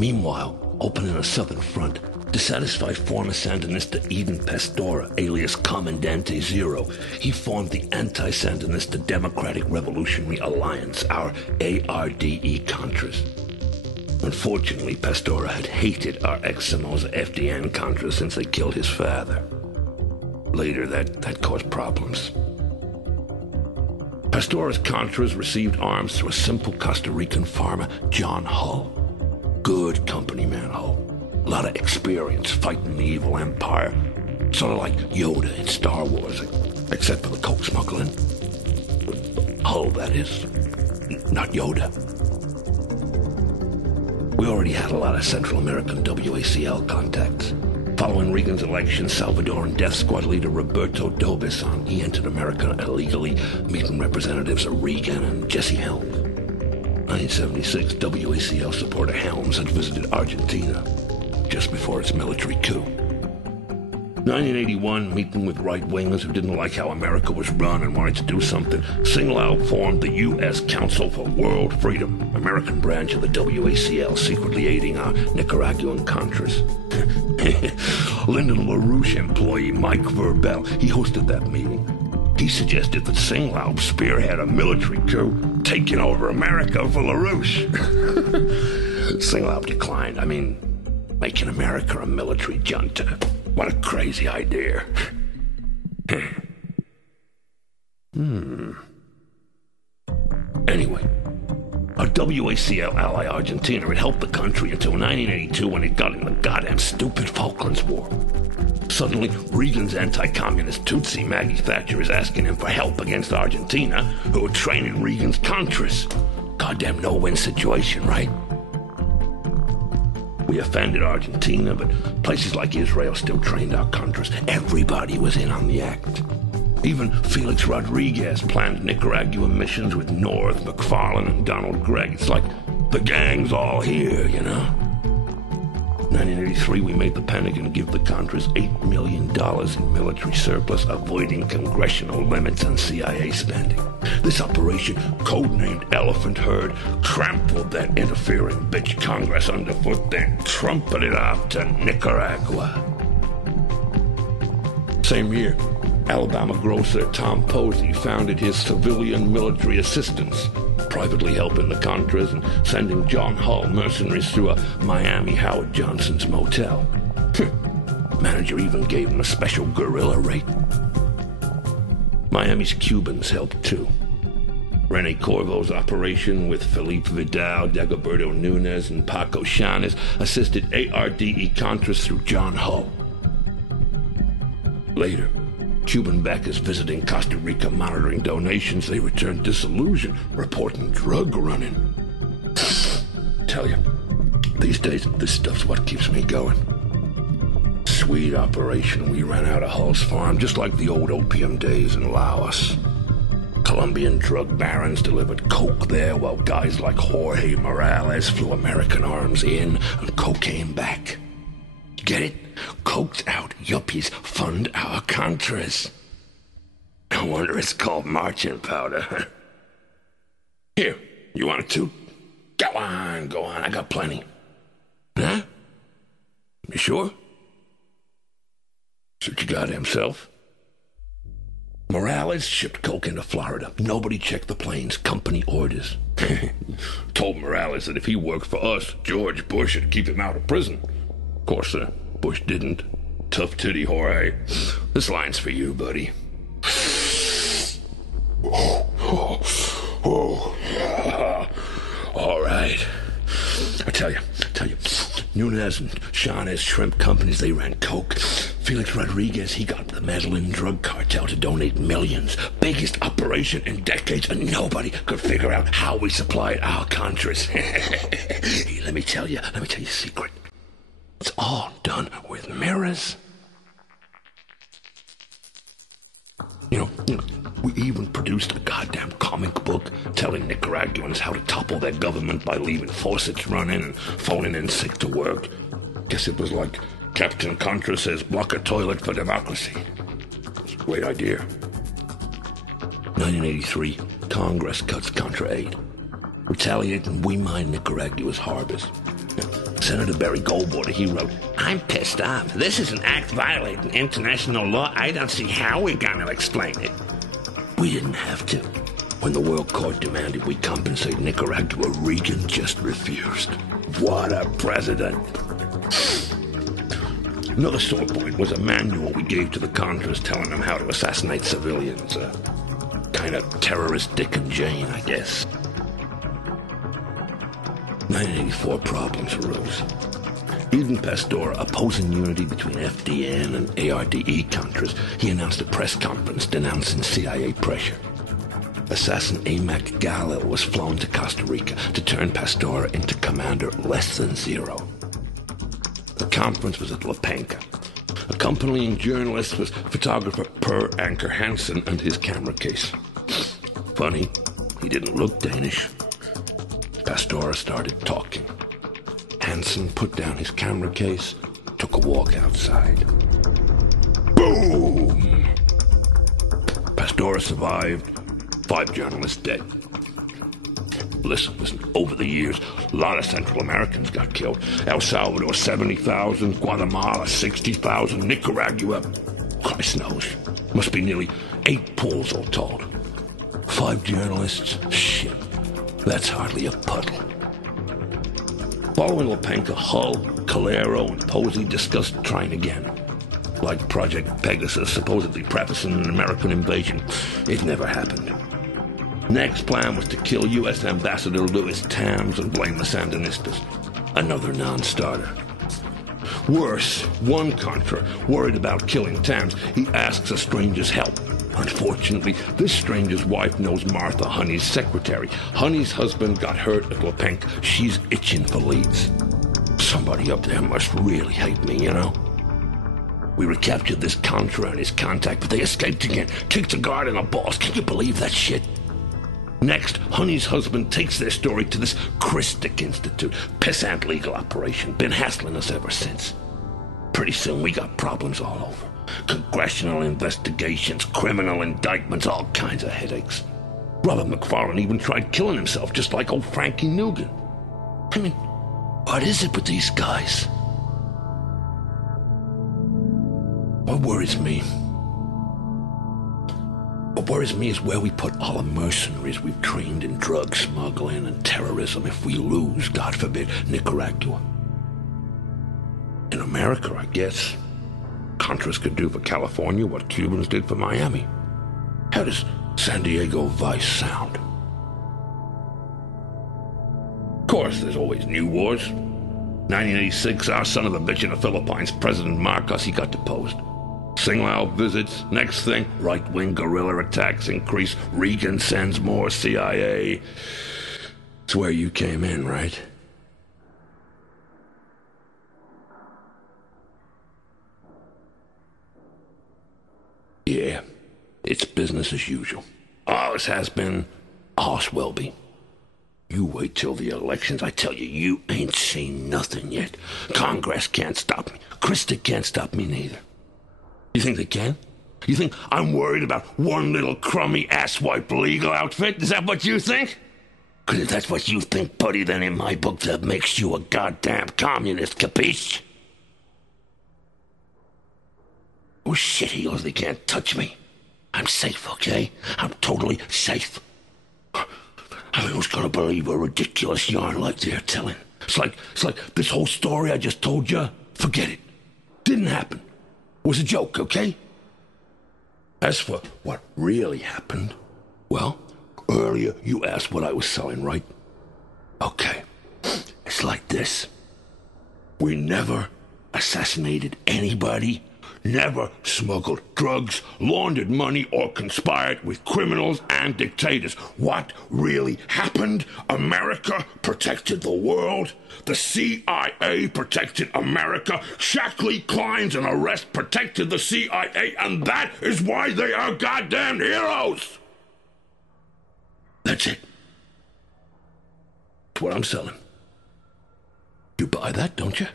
Meanwhile, opening a southern front, dissatisfied former Sandinista Eden Pastora, alias Comandante Zero, he formed the Anti-Sandinista Democratic Revolutionary Alliance, our ARDE-Contras. Unfortunately, Pastora had hated our ex-Somoza FDN Contras since they killed his father. Later, that caused problems. Pastora's Contras received arms through a simple Costa Rican farmer, John Hull. Good company man, Hull. A lot of experience fighting the evil empire. Sort of like Yoda in Star Wars, except for the coke smuggling. Hull, that is. Not Yoda. We already had a lot of Central American WACL contacts. Following Reagan's election, Salvadoran death squad leader Roberto Dobison, he entered America illegally, meeting representatives of Reagan and Jesse Helms. 1976, WACL supporter Helms had visited Argentina just before its military coup. 1981, meeting with right-wingers who didn't like how America was run and wanted to do something, Singlao formed the U.S. Council for World Freedom, American branch of the WACL, secretly aiding our Nicaraguan Contras. Lyndon LaRouche employee Mike Verbel, he hosted that meeting. He suggested that Singlao spearhead a military coup, taking over America for LaRouche. Singlao declined. Making America a military junta. What a crazy idea. Anyway, our WACL ally Argentina had helped the country until 1982 when it got in the goddamn stupid Falklands War. Suddenly, Reagan's anti-communist Tutsi Maggie Thatcher is asking him for help against Argentina, who are training Reagan's Contras. Goddamn no-win situation, right? We offended Argentina, but places like Israel still trained our Contras. Everybody was in on the act. Even Felix Rodriguez planned Nicaraguan missions with North, McFarlane, and Donald Gregg. It's like the gang's all here, you know? 1983, we made the Pentagon give the Contras $8 million in military surplus, avoiding congressional limits on CIA spending. This operation, codenamed Elephant Herd, trampled that interfering bitch Congress underfoot, then trumpeted off to Nicaragua. Same year, Alabama grocer Tom Posey founded his civilian military assistance, privately helping the Contras and sending John Hull mercenaries through a Miami Howard Johnson's motel. Manager even gave him a special guerrilla rate. Miami's Cubans helped too. Rene Corvo's operation with Felipe Vidal, Dagoberto Nunez, and Paco Chanes assisted ARDE-Contras through John Hull. Later, Cuban backers visiting Costa Rica monitoring donations, they returned disillusioned, reporting drug running. Tell you, these days, this stuff's what keeps me going. Sweet operation, we ran out of Hull's farm, just like the old opium days in Laos. Colombian drug barons delivered coke there, while guys like Jorge Morales flew American arms in and cocaine back. Get it? Coke's out, yuppies fund our Contras. No wonder it's called marching powder. Here, you want it too? Go on, I got plenty. Huh? You sure? Suit your goddamn self. Morales shipped coke into Florida. Nobody checked the planes. Company orders. Told Morales that if he worked for us, George Bush would keep him out of prison. Of course, Bush didn't. Tough titty, Jorge. This line's for you, buddy. All right. I tell you, Nunez and Chanes shrimp companies, they ran coke. Felix Rodriguez, he got the Medellin drug cartel to donate millions. Biggest operation in decades, and nobody could figure out how we supplied our Contras. Hey, let me tell you a secret. It's all done with mirrors. You know, we even produced a goddamn comic book telling Nicaraguans how to topple their government by leaving faucets running and phoning in sick to work. Guess it was like Captain Contra says, block a toilet for democracy. It's a great idea. 1983, Congress cuts Contra aid. Retaliating, we mine Nicaragua's harbors. Senator Barry Goldwater, he wrote, "I'm pissed off. This is an act violating international law. I don't see how we're going to explain it." We didn't have to. When the World Court demanded we compensate Nicaragua, Reagan just refused. What a president. Another sore point was a manual we gave to the Contras telling them how to assassinate civilians. Kind of terrorist Dick and Jane, I guess. 1984 problems arose. Even Pastor, opposing unity between FDN and ARDE Contras, he announced a press conference denouncing CIA pressure. Assassin Amac Galil was flown to Costa Rica to turn Pastor into commander less than zero. The conference was at La Panca. Accompanying journalist was photographer Per Anker Hansen and his camera case. Funny, he didn't look Danish. Pastor started talking. Hansen put down his camera case, took a walk outside. Boom! Pastor survived. 5 journalists dead. Listen, over the years, a lot of Central Americans got killed. El Salvador, 70,000. Guatemala, 60,000. Nicaragua, Christ knows. Must be nearly 8 pools all told. 5 journalists? Shit. That's hardly a puddle. Following La Panca, Hull, Calero, and Posey discussed trying again. Like Project Pegasus, supposedly prefacing an American invasion. It never happened. Next plan was to kill U.S. Ambassador Louis Tams and blame the Sandinistas. Another non-starter. Worse, one Contra, worried about killing Tams, he asks a stranger's help. Unfortunately, this stranger's wife knows Martha, Honey's secretary. Honey's husband got hurt at La Panca. She's itching for leads. Somebody up there must really hate me, you know? We recaptured this Contra and his contact, but they escaped again. Kicked the guard and the boss. Can you believe that shit? Next, Honey's husband takes their story to this Christic Institute. Pissant legal operation. Been hassling us ever since. Pretty soon we got problems all over. Congressional investigations, criminal indictments, all kinds of headaches. Robert McFarlane even tried killing himself, just like old Frankie Nugent. I mean, what is it with these guys? What worries me is where we put all the mercenaries we've trained in drug smuggling and terrorism if we lose, God forbid, Nicaragua. In America, I guess, Contras could do for California what Cubans did for Miami. How does San Diego Vice sound? Of course, there's always new wars. 1986, our son of a bitch in the Philippines, President Marcos, he got deposed. Singlao visits. Next thing, right-wing guerrilla attacks increase. Reagan sends more CIA. It's where you came in, right? Yeah, it's business as usual. Always has been, always will be. You wait till the elections. I tell you, you ain't seen nothing yet. Congress can't stop me. Christie can't stop me neither. You think they can? You think I'm worried about one little crummy asswipe legal outfit? Is that what you think? Because if that's what you think, buddy, then in my book that makes you a goddamn communist, capiche? Oh, shit, heels, they can't touch me. I'm safe, okay? I'm totally safe. I mean, who's gonna believe a ridiculous yarn like they're telling? It's like this whole story I just told you. Forget it. Didn't happen. Was a joke, okay? As for what really happened, well, earlier you asked what I was selling, right? Okay, it's like this. We never assassinated anybody, never smuggled drugs, laundered money, or conspired with criminals and dictators. What really happened? America protected the world. The CIA protected America. Shackley, Klein's, and the rest protected the CIA, and that is why they are goddamn heroes. That's it. That's what I'm selling. You buy that, don't you?